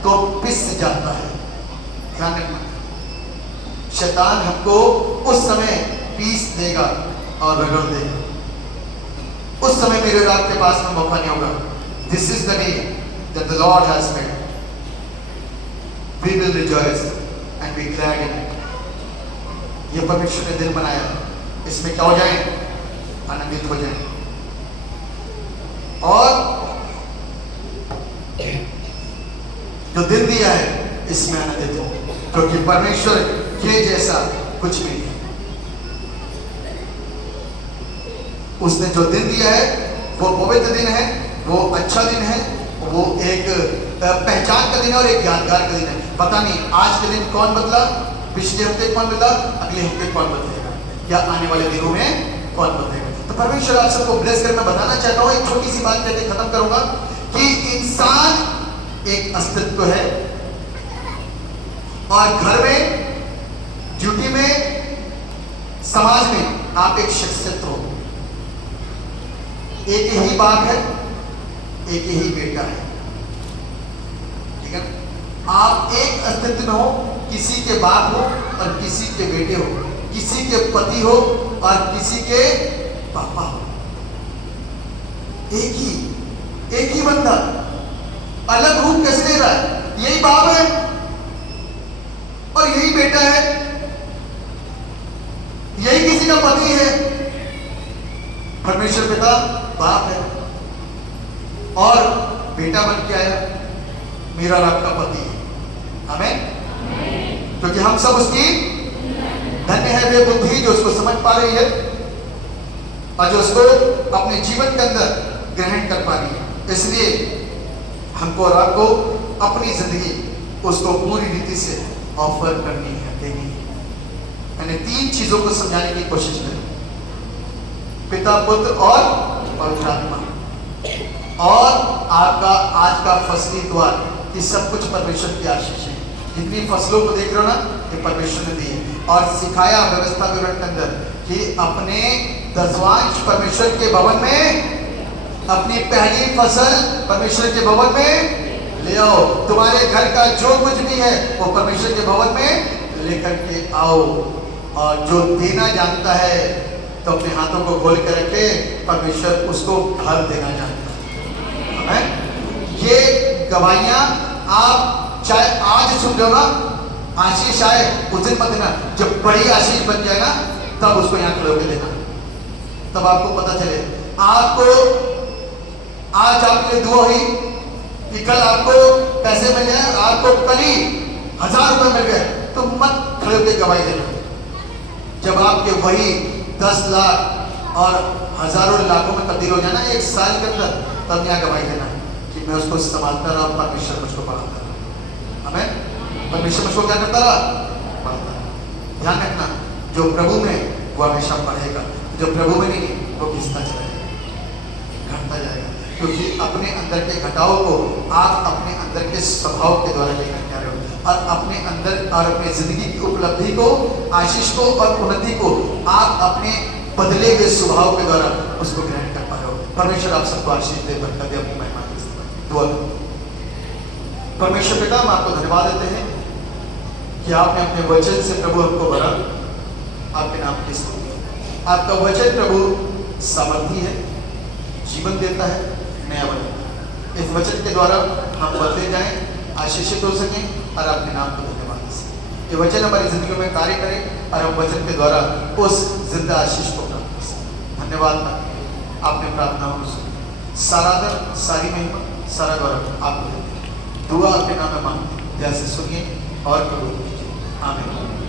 तो पिस जाता है। ध्यान रखना, शैतान हमको उस समय पीस देगा और रगड़ देगा। उस समय मेरे और आपके पास में मौका नहीं होगा। This is the day that the Lord has made, we will rejoice and be glad in it. ये परमेश्वर ने दिन बनाया, इसमें क्या हो जाए? आनंदित हो जाए। और जो दिन दिया है इसमें आनंदित हो, क्योंकि परमेश्वर के जैसा कुछ भी नहीं। उसने जो दिन दिया है वो पवित्र दिन है, वो अच्छा दिन है, वो एक पहचान का दिन है और एक यादगार का दिन है। पता नहीं आज के दिन कौन बदला, पिछले हफ्ते कौन बदला, अगले हफ्ते कौन बदलेगा, या आने वाले दिनों में कौन बदलेगा। तो परमेश्वर आप सबको ब्लेस कर मैं बताना चाहता हूँ, एक छोटी सी बात कहते खत्म करूंगा कि इंसान एक अस्तित्व है और घर में, ड्यूटी में, समाज में आप एक शख्सियत हो। एक ही बाप है, एक ही बेटा है, ठीक है। आप एक अस्तित्व में हो, किसी के बाप हो और किसी के बेटे हो, किसी के पति हो और किसी के पापा हो। एक ही बंदा अलग रूप कैसे ले रहा है? यही बाप है और यही बेटा है, यही किसी का पति है। परमेश्वर पिता बाप है और बेटा बन के आया, मेरा और आपका पति है। आमीन। क्योंकि हम सब उसकी धन्य है वे बुद्धि जो उसको समझ पा रही है और जो उसको अपने जीवन के अंदर ग्रहण कर पा रही है। इसलिए हमको और आपको अपनी जिंदगी उसको पूरी रीति से ऑफर करनी है, देनी है। मैंने 3 चीजों को समझाने की कोशिश करी, पिता, पुत्र और पवित्र आत्मा। और आपका आज का फसली द्वार, ये सब कुछ परमेश्वर की आशीष है। जितनी फसलों को देख रहे हो ना, ये परमेश्वर ने दी है। और सिखाया व्यवस्था विवरण के अंदर कि अपने दसवांश परमेश्वर के भवन में, अपनी पहली फसल परमेश्वर के भवन में ले आओ। तुम्हारे घर का जो कुछ भी है वो परमेश्वर के भवन में लेकर के आओ। और जो देना जानता है तो अपने हाथों को खोल कर रखे, परमेश्वर उसको घर देना जानता है। ये गवाहियां आप चाहे आज सुन रहे हो ना, आशीष आए उस दिन मत देना, जब बड़ी आशीष बन जाए ना तब उसको यहाँ खड़े होकर देना, तब आपको पता चले। आपको आज आपके लिए दुआ हुई कि कल आपको पैसे मिल जाए, आपको कल ही 1000 रुपए मिल गए, तो मत खड़े होकर गवाही देना। जब आपके वही 10 लाख और हजारों लाखों में तब्दील हो जाना एक साल के अंदर, तब यहाँ गवाही देना कि मैं उसको संभालता रहा, परमेश्वर मुझको पढ़ाता रहा। हमें परमेश्वर मुझको क्या करता रहा? पढ़ाता रहा। ध्यान रखना, जो प्रभु में वो हमेशा पढ़ेगा, जो प्रभु में नहीं वो घिसता जाएगा, घटता जाएगा। क्योंकि अपने अंदर के घटाव को आप अपने अंदर के स्वभाव के द्वारा लेकर के आ रहे हो, और अपने अंदर और अपने जिंदगी की उपलब्धि को, आशीष को और उन्नति को आप अपने बदले हुए स्वभाव के द्वारा उसको ग्रहण कर पा रहे हो। परमेश्वर आप सबको आशीष दे, बरकत दे, अपनी महिमा के साथ। दुआ करें। परमेश्वर पिता, हम आपको धन्यवाद देते हैं कि आपने अपने वचन से प्रभु हमको भरा। आपके नाम की स्तुति। आपका वचन प्रभु सामर्थी है, जीवन देता है, नया बनाता है। इस वचन के द्वारा हम बदले जाएं, आशीषित हो सकें और आपके नाम को धन्यवाद दे सकें। ये वचन हमारी जिंदगी में कार्य करे और हम वचन के द्वारा उस जिंदा आशीष को प्राप्त कर सकें। धन्यवाद। आपने प्रार्थनाओं को सुना। सारा आदर, सारी महिमा, सारा गौरव आपको देते हैं। दुआ आपके नाम में मांगते हैं। जैसे सुनिए और कबूल कीजिए। आमीन।